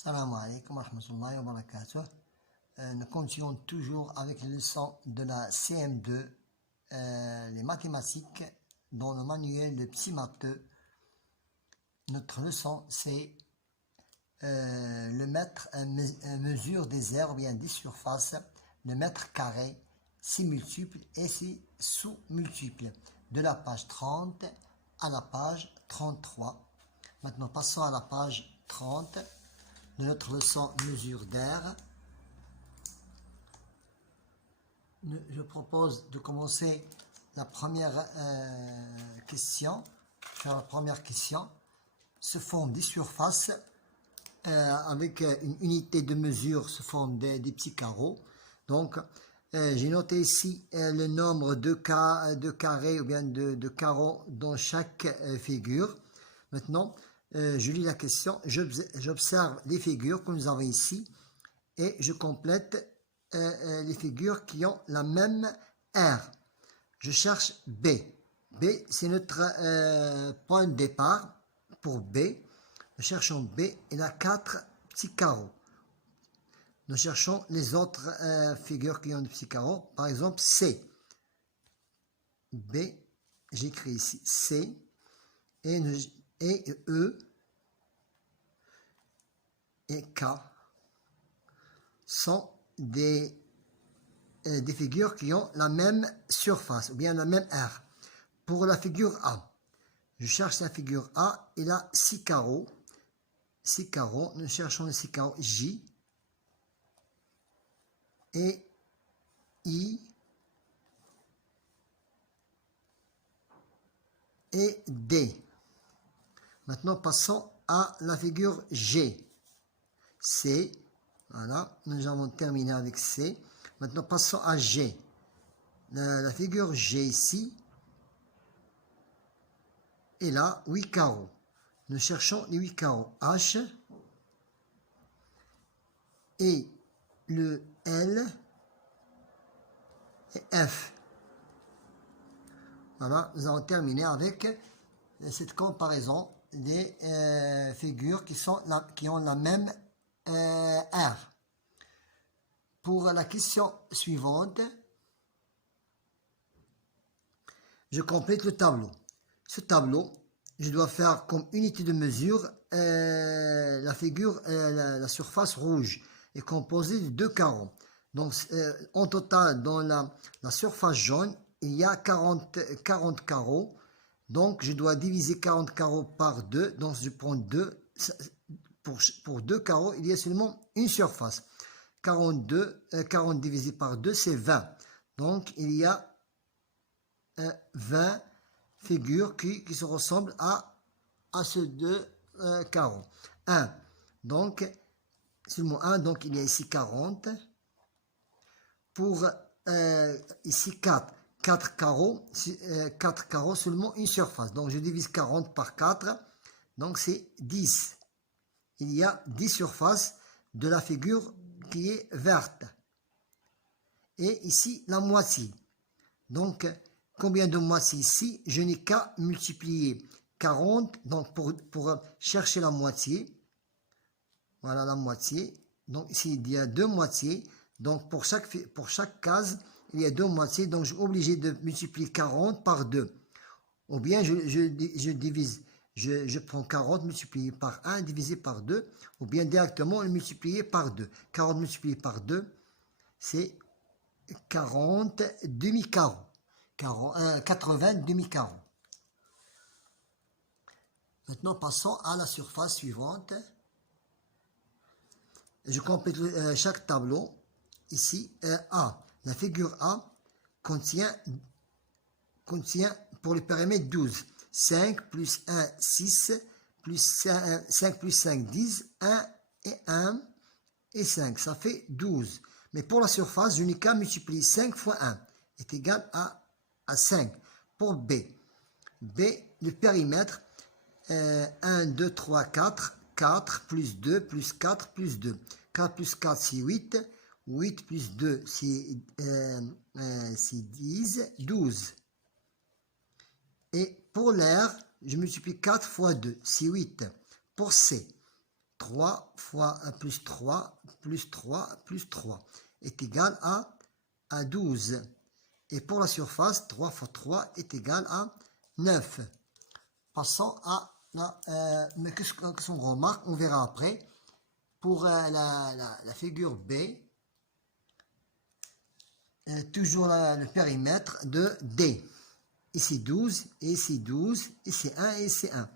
Salam alaikum wa rahmatullahi wa barakatuh. Nous continuons toujours avec les leçons de la CM2, les mathématiques, dans le manuel de Psy Math 2. Notre leçon, c'est le mètre, mesure des aires ou bien des surfaces, le mètre carré, ses multiples et ses sous-multiples, de la page 30 à la page 33. Maintenant, passons à la page 30 de notre leçon mesure d'air. Je propose de commencer la première question. Faire la première question. Se font des surfaces avec une unité de mesure, se font des petits carreaux. Donc, j'ai noté ici le nombre de carrés ou bien de carreaux dans chaque figure. Maintenant, je lis la question, j'observe les figures que nous avons ici et je complète les figures qui ont la même aire. Je cherche B. B, c'est notre point de départ pour B. Nous cherchons B, il a 4 petits carreaux. Nous cherchons les autres figures qui ont des petits carreaux. Par exemple, C. B, j'écris ici C. Et E et K sont des figures qui ont la même surface ou bien la même aire. Pour la figure A, je cherche la figure A, il a 6 carreaux. 6 carreaux, nous cherchons les 6 carreaux J et I et D. Maintenant, passons à la figure G. C. Voilà, nous avons terminé avec C. Maintenant, passons à G. La figure G ici, et là, 8 carreaux. Nous cherchons les 8 carreaux H et le L et F. Voilà, nous avons terminé avec cette comparaison des figures qui ont la même aire. Pour la question suivante, je complète le tableau. Ce tableau, je dois faire comme unité de mesure la figure, la surface rouge est composée de 2 carreaux. Donc, en total, dans la surface jaune, il y a 40 carreaux. Donc, je dois diviser 40 carreaux par 2. Donc, je prends 2. Pour 2 carreaux, il y a seulement une surface. 40 divisé par 2, c'est 20. Donc, il y a 20 figures qui se ressemblent à ces 2 carreaux. 1. Donc, seulement 1. Donc, il y a ici 40. Pour ici 4. 4 carreaux, seulement une surface. Donc, je divise 40 par 4. Donc, c'est 10. Il y a 10 surfaces de la figure qui est verte. Et ici, la moitié. Donc, combien de moitiés ici? Je n'ai qu'à multiplier 40. Donc, pour chercher la moitié. Voilà la moitié. Donc, ici, il y a 2 moitiés. Donc, pour chaque case, il y a 2 moitiés. Donc, je suis obligé de multiplier 40 par 2. Ou bien, je divise. Je prends 40 multiplié par 1 divisé par 2. Ou bien, directement, le multiplier par 2. 40 multiplié par 2, c'est 40 demi-carreaux. 80 demi-carreaux. Maintenant, passons à la surface suivante. Je complète chaque tableau. Ici, A. La figure A contient pour le périmètre 12. 5 plus 1, 6, plus 5 plus 5, 10, 1 et 1 et 5. Ça fait 12. Mais pour la surface, je n'ai qu'à multiplier 5 fois 1 est égal à 5. Pour B. B, le périmètre, 1, 2, 3, 4. 4 plus 2 plus 4 plus 2. 4 plus 4, c'est 8. 8 plus 2, c'est 10, 12. Et pour l'air, je multiplie 4 fois 2, c'est 8. Pour C, 3 fois plus 3 plus 3 plus 3 est égal à 12. Et pour la surface, 3 fois 3 est égal à 9. Passons à mais qu'est-ce qu'on remarque? On verra après. Pour la figure B, toujours le périmètre de D. Ici 12, et ici 12, ici 1 et ici 1.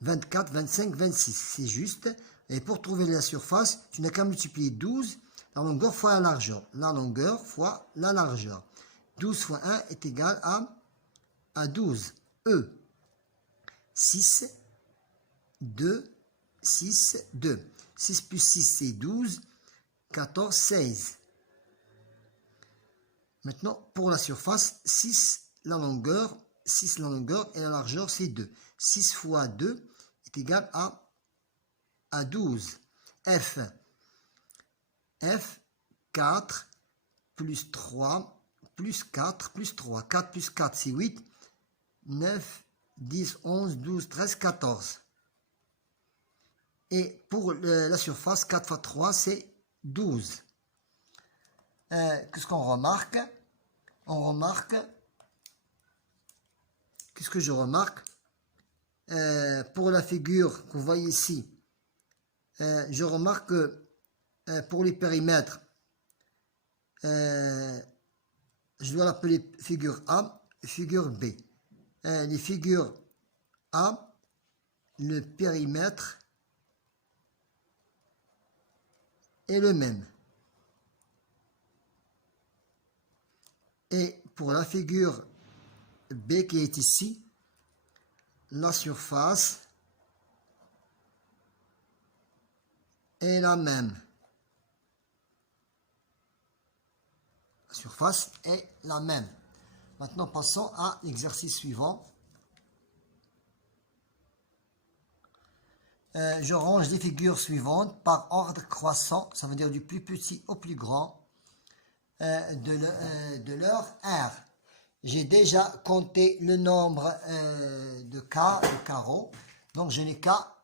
24, 25, 26, c'est juste. Et pour trouver la surface, tu n'as qu'à multiplier 12, la longueur fois la largeur. La longueur fois la largeur. 12 fois 1 est égal à 12. E. 6, 2, 6, 2. 6 plus 6, c'est 12. 14, 16. Maintenant, pour la surface, 6 la longueur et la largeur, c'est 2. 6 fois 2 est égal à 12. F. 4 plus 3 plus 4 plus 3. 4 plus 4, c'est 8. 9, 10, 11, 12, 13, 14. Et pour la surface, 4 fois 3, c'est 12. Qu'est-ce qu'on remarque? Qu'est-ce que je remarque? Pour la figure que vous voyez ici, je remarque que pour les périmètres, je dois l'appeler figure A, figure B. Les figures A, le périmètre est le même. Et pour la figure B qui est ici, la surface est la même. La surface est la même. Maintenant, passons à l'exercice suivant. Je range les figures suivantes par ordre croissant, ça veut dire du plus petit au plus grand de leur R. J'ai déjà compté le nombre de carreaux, donc je n'ai qu'à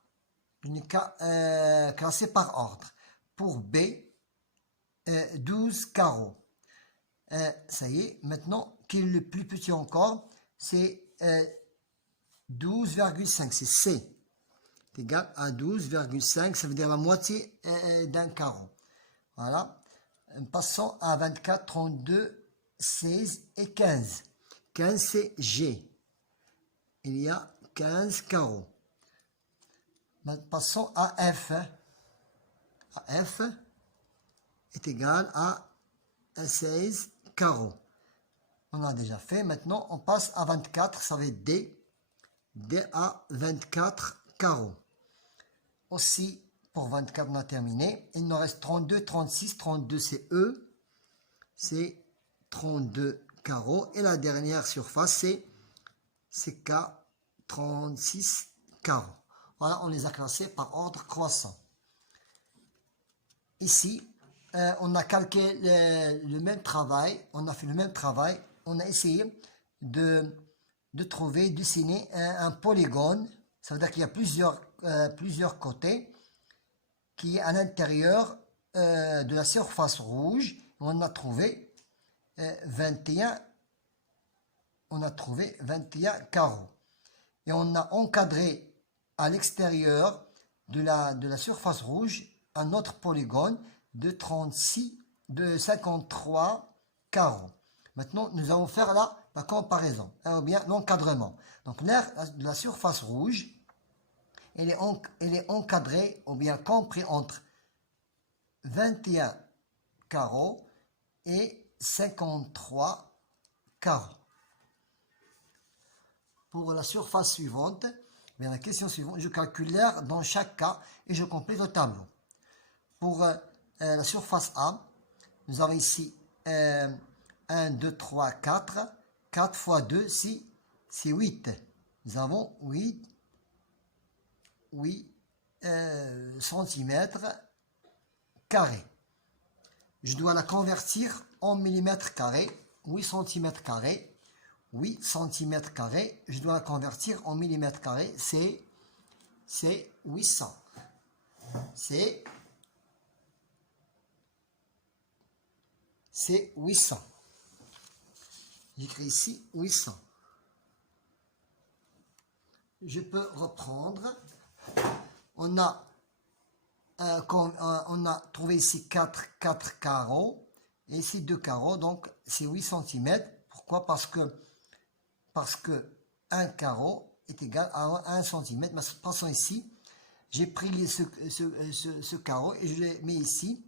classer par ordre. Pour B, 12 carreaux. Ça y est, maintenant, qui est le plus petit encore, c'est 12,5, c'est C. C'est égal à 12,5, ça veut dire la moitié d'un carreau. Voilà. Passons à 24, 32, 16 et 15. 15, c'est G. Il y a 15 carreaux. Passons à F. F est égal à 16 carreaux. On a déjà fait. Maintenant, on passe à 24. Ça va être D. D a 24 carreaux. Aussi, pour 24, on a terminé. Il nous reste 32, 36. 32, c'est E. C'est 32 carreaux. Et la dernière surface, c'est K, 36 carreaux. Voilà, on les a classés par ordre croissant. Ici, on a calqué le même travail. On a fait le même travail. On a essayé de trouver, dessiner un polygone. Ça veut dire qu'il y a plusieurs côtés qui est à l'intérieur de la surface rouge. On a trouvé 21 carreaux. Et on a encadré à l'extérieur de la surface rouge un autre polygone de 53 carreaux. Maintenant, nous allons faire la comparaison, ou bien l'encadrement. Donc, la surface rouge, elle est encadrée, ou bien compris entre 21 carreaux et 53 carreaux. Pour la surface suivante, bien la question suivante, je calcule l'air dans chaque cas et je complète le tableau. Pour la surface A, nous avons ici 1, 2, 3, 4. 4 fois 2, c'est 8. Nous avons 8 centimètres carrés. Je dois la convertir en millimètres carrés. 8 centimètres carrés. 8 centimètres carrés. Je dois la convertir en millimètres carrés. C'est 800. c'est 800. J'écris ici 800. Je peux reprendre. On a trouvé ici 4 carreaux et ici 2 carreaux, donc c'est 8 cm. Pourquoi? Parce que un carreau est égal à 1 cm. Mais passons ici, j'ai pris ce carreau et je le mets ici.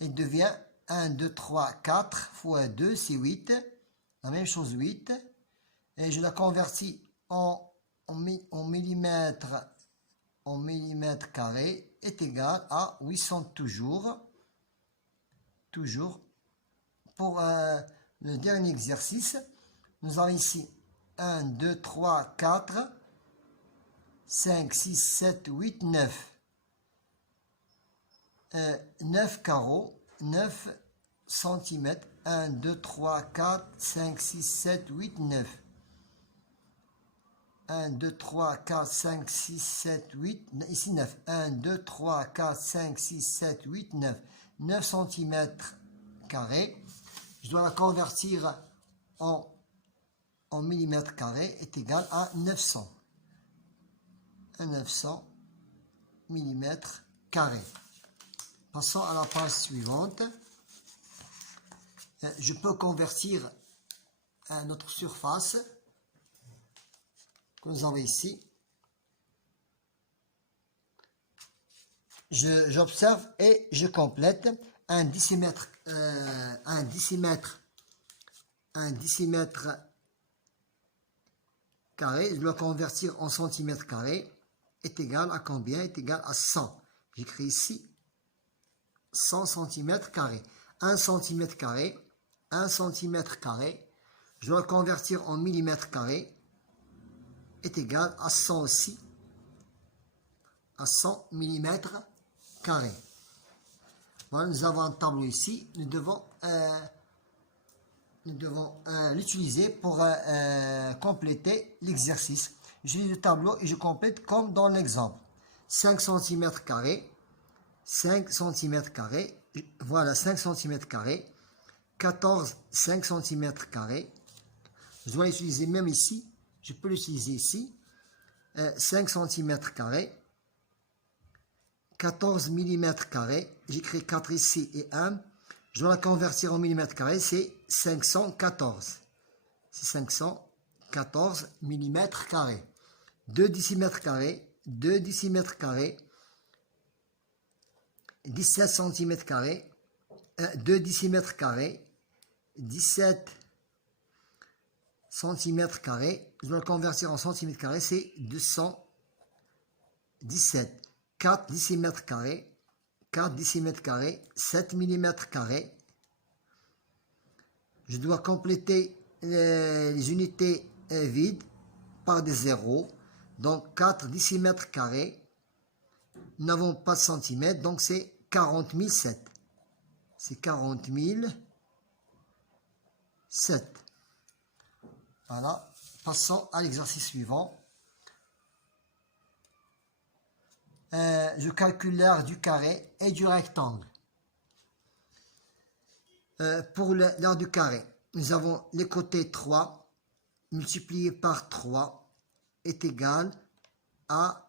Il devient 1, 2, 3, 4 fois 2, c'est 8. La même chose, 8. Et je la convertis en millimètres carrés est égal à 800 toujours. Pour le dernier exercice, nous avons ici 1, 2, 3, 4, 5, 6, 7, 8, 9. 9 carreaux, 9 cm. 1, 2, 3, 4, 5, 6, 7, 8, 9. 1, 2, 3, 4, 5, 6, 7, 8, ici 9. 1, 2, 3, 4, 5, 6, 7, 8, 9. 9 cm carrés. Je dois la convertir en millimètres carrés est égal à 900. 900 millimètres carrés. Passons à la page suivante. Je peux convertir à notre surface que nous avons ici. J'observe et je complète un décimètre carré. Je dois convertir en centimètre carré est égal à combien? Est égal à 100. J'écris ici 100 cm carrés. 1 cm carré, 1 cm carré. Je dois le convertir en millimètres carrés est égal à 100 aussi, à 100 mm carrés. Voilà, nous avons un tableau ici. Nous devons l'utiliser pour compléter l'exercice. Je lis le tableau et je complète comme dans l'exemple. 5 cm carrés, 5 cm carrés, voilà 5 cm carrés, 14 5 cm carrés. Je dois l'utiliser même ici. Je peux l'utiliser ici. 5 cm carrés, 14 mm carrés. J'écris 4 ici et 1. Je dois la convertir en millimètres carrés. C'est 514. C'est 514 mm carrés. 2 décimètres carrés, 2 décimètres carrés, 17 cm carrés, 2 décimètres carrés, 17 cm carrés. Je dois le convertir en centimètres carrés, c'est 217. 4 décimètres carrés, 4 décimètres carrés, 7 mm carrés. Je dois compléter les unités vides par des zéros. Donc 4 décimètres carrés. Nous n'avons pas de centimètres, donc c'est 40 007. C'est 40 007. Voilà. Passons à l'exercice suivant. Je calcule l'aire du carré et du rectangle. Pour l'aire du carré, nous avons les côtés 3 multiplié par 3 est égal à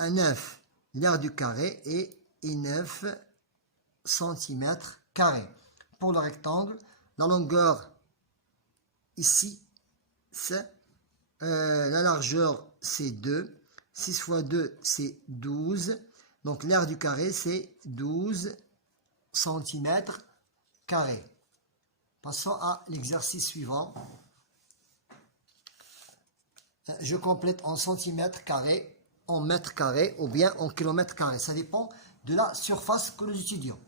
9. L'aire du carré est 9 cm carrés. Pour le rectangle, la longueur ici, c'est la largeur, c'est 2. 6 fois 2, c'est 12. Donc l'aire du carré, c'est 12 cm carrés. Passons à l'exercice suivant. Je complète en centimètres carrés, en mètres carrés ou bien en kilomètres carrés. Ça dépend de la surface que nous étudions.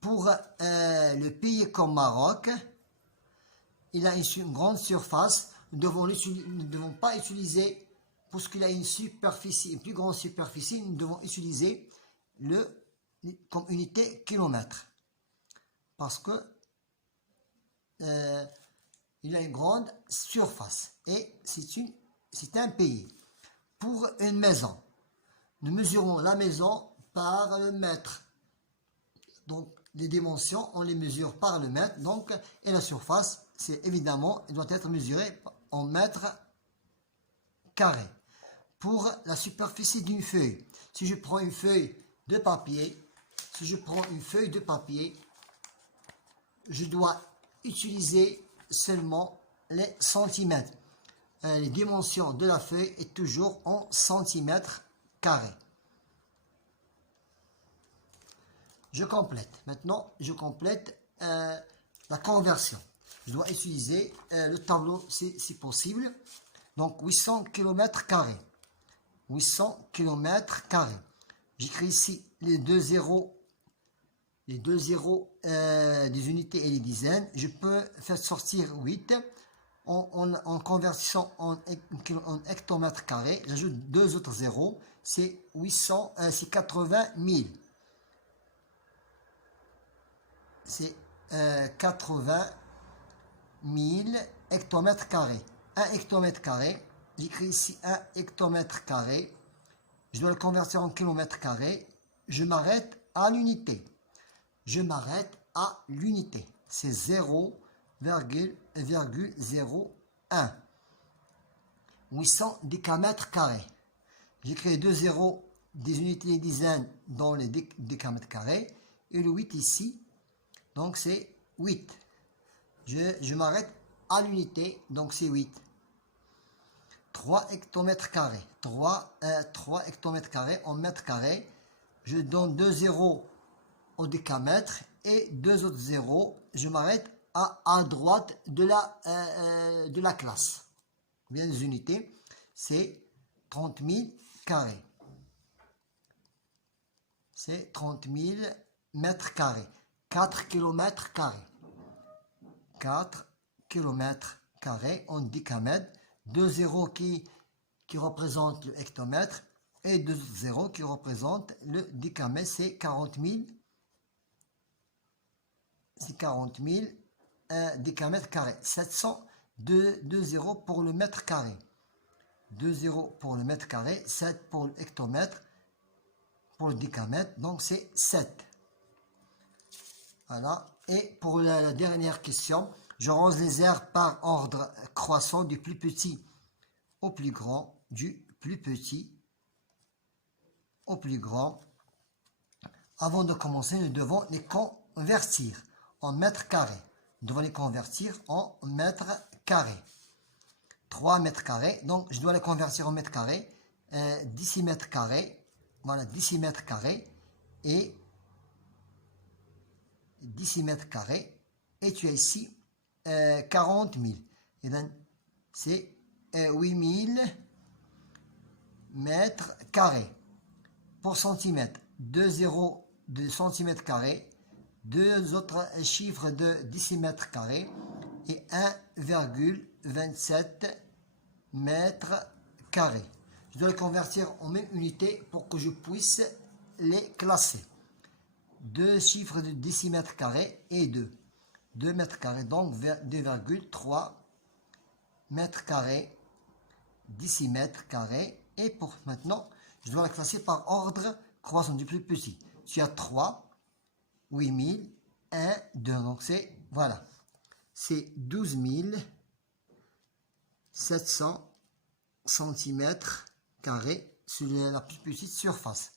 Pour le pays comme Maroc, il a une grande surface. Nous ne devons pas utiliser, puisqu'il a une superficie, une plus grande superficie, nous devons utiliser comme unité kilomètre. Parce que il a une grande surface et c'est un pays. Pour une maison, nous mesurons la maison par le mètre. Donc, les dimensions, on les mesure par le mètre. Donc, et la surface, c'est évidemment, elle doit être mesurée en mètres carrés. Pour la superficie d'une feuille, si je prends une feuille de papier, je dois utiliser seulement les centimètres. Les dimensions de la feuille est toujours en centimètres carrés. Je complète. Maintenant, je complète la conversion. Je dois utiliser le tableau si possible. Donc, 800 km². 800 km². J'écris ici les deux zéros des unités et les dizaines. Je peux faire sortir 8 en convertissant en hectomètres². J'ajoute deux autres zéros. C'est 80 000. C'est 80 000 hectomètres². 1 hectomètre², j'écris ici 1 hectomètre². Je dois le convertir en kilomètre². Je m'arrête à l'unité. C'est 0,01. 800 décamètres². J'écris deux zéros des unités et dizaines dans les décamètres² et le 8 ici. Donc, c'est 8. Je m'arrête à l'unité, donc c'est 8. 3 hectomètres². 3 hectomètres² en mètres carrés. Je donne deux zéros au décamètre et deux autres zéros. Je m'arrête à droite de la classe. Bien les unités, c'est 30 000 carrés. C'est 30 000 mètres². 4 km². 4 km² en décamètre. Deux zéros qui représentent le hectomètre et deux zéros qui représentent le décamètre. C'est 40 000. C'est 40 000 décamètres². 700, deux zéros pour le mètre carré. 2 zéros pour le mètre carré, 7 pour le hectomètre, pour le décamètre, donc c'est 7. Voilà. Et pour la dernière question, je range les aires par ordre croissant du plus petit au plus grand, du plus petit au plus grand. Avant de commencer, nous devons les convertir en mètres carrés. Nous devons les convertir en mètres carrés. 3 mètres carrés, donc je dois les convertir en mètres carrés. 16 mètres carrés, voilà, 16 mètres carrés et 16 mètres carrés, et tu as ici 40 000. Et bien, c'est 8 000 mètres carrés pour centimètre. 2 zéros de centimètre carré, deux autres chiffres de décimètres carrés et 1,27 mètres carrés. Je dois les convertir en même unité pour que je puisse les classer. Deux chiffres de décimètres carrés et 2 mètres carrés, donc 2,3 mètres carrés, décimètres carrés. Et pour maintenant, je dois la classer par ordre croissant du plus petit. Tu as 3, 8 000, 1, 2. Donc c'est, voilà, c'est 12 700 centimètres carrés sur la plus petite surface.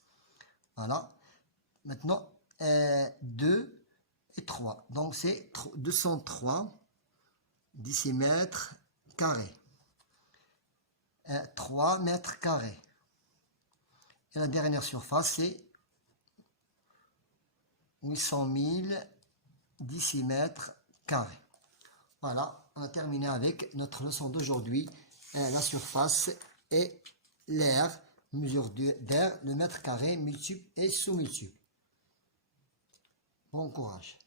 Voilà. Maintenant, 2 et 3. Donc, c'est 203 décimètres carrés. 3 mètres carrés. Et la dernière surface, c'est 800 000 décimètres carrés. Voilà, on a terminé avec notre leçon d'aujourd'hui. La surface et l'air, mesure d'air, le mètre carré, multiple et sous-multiple. Bon courage.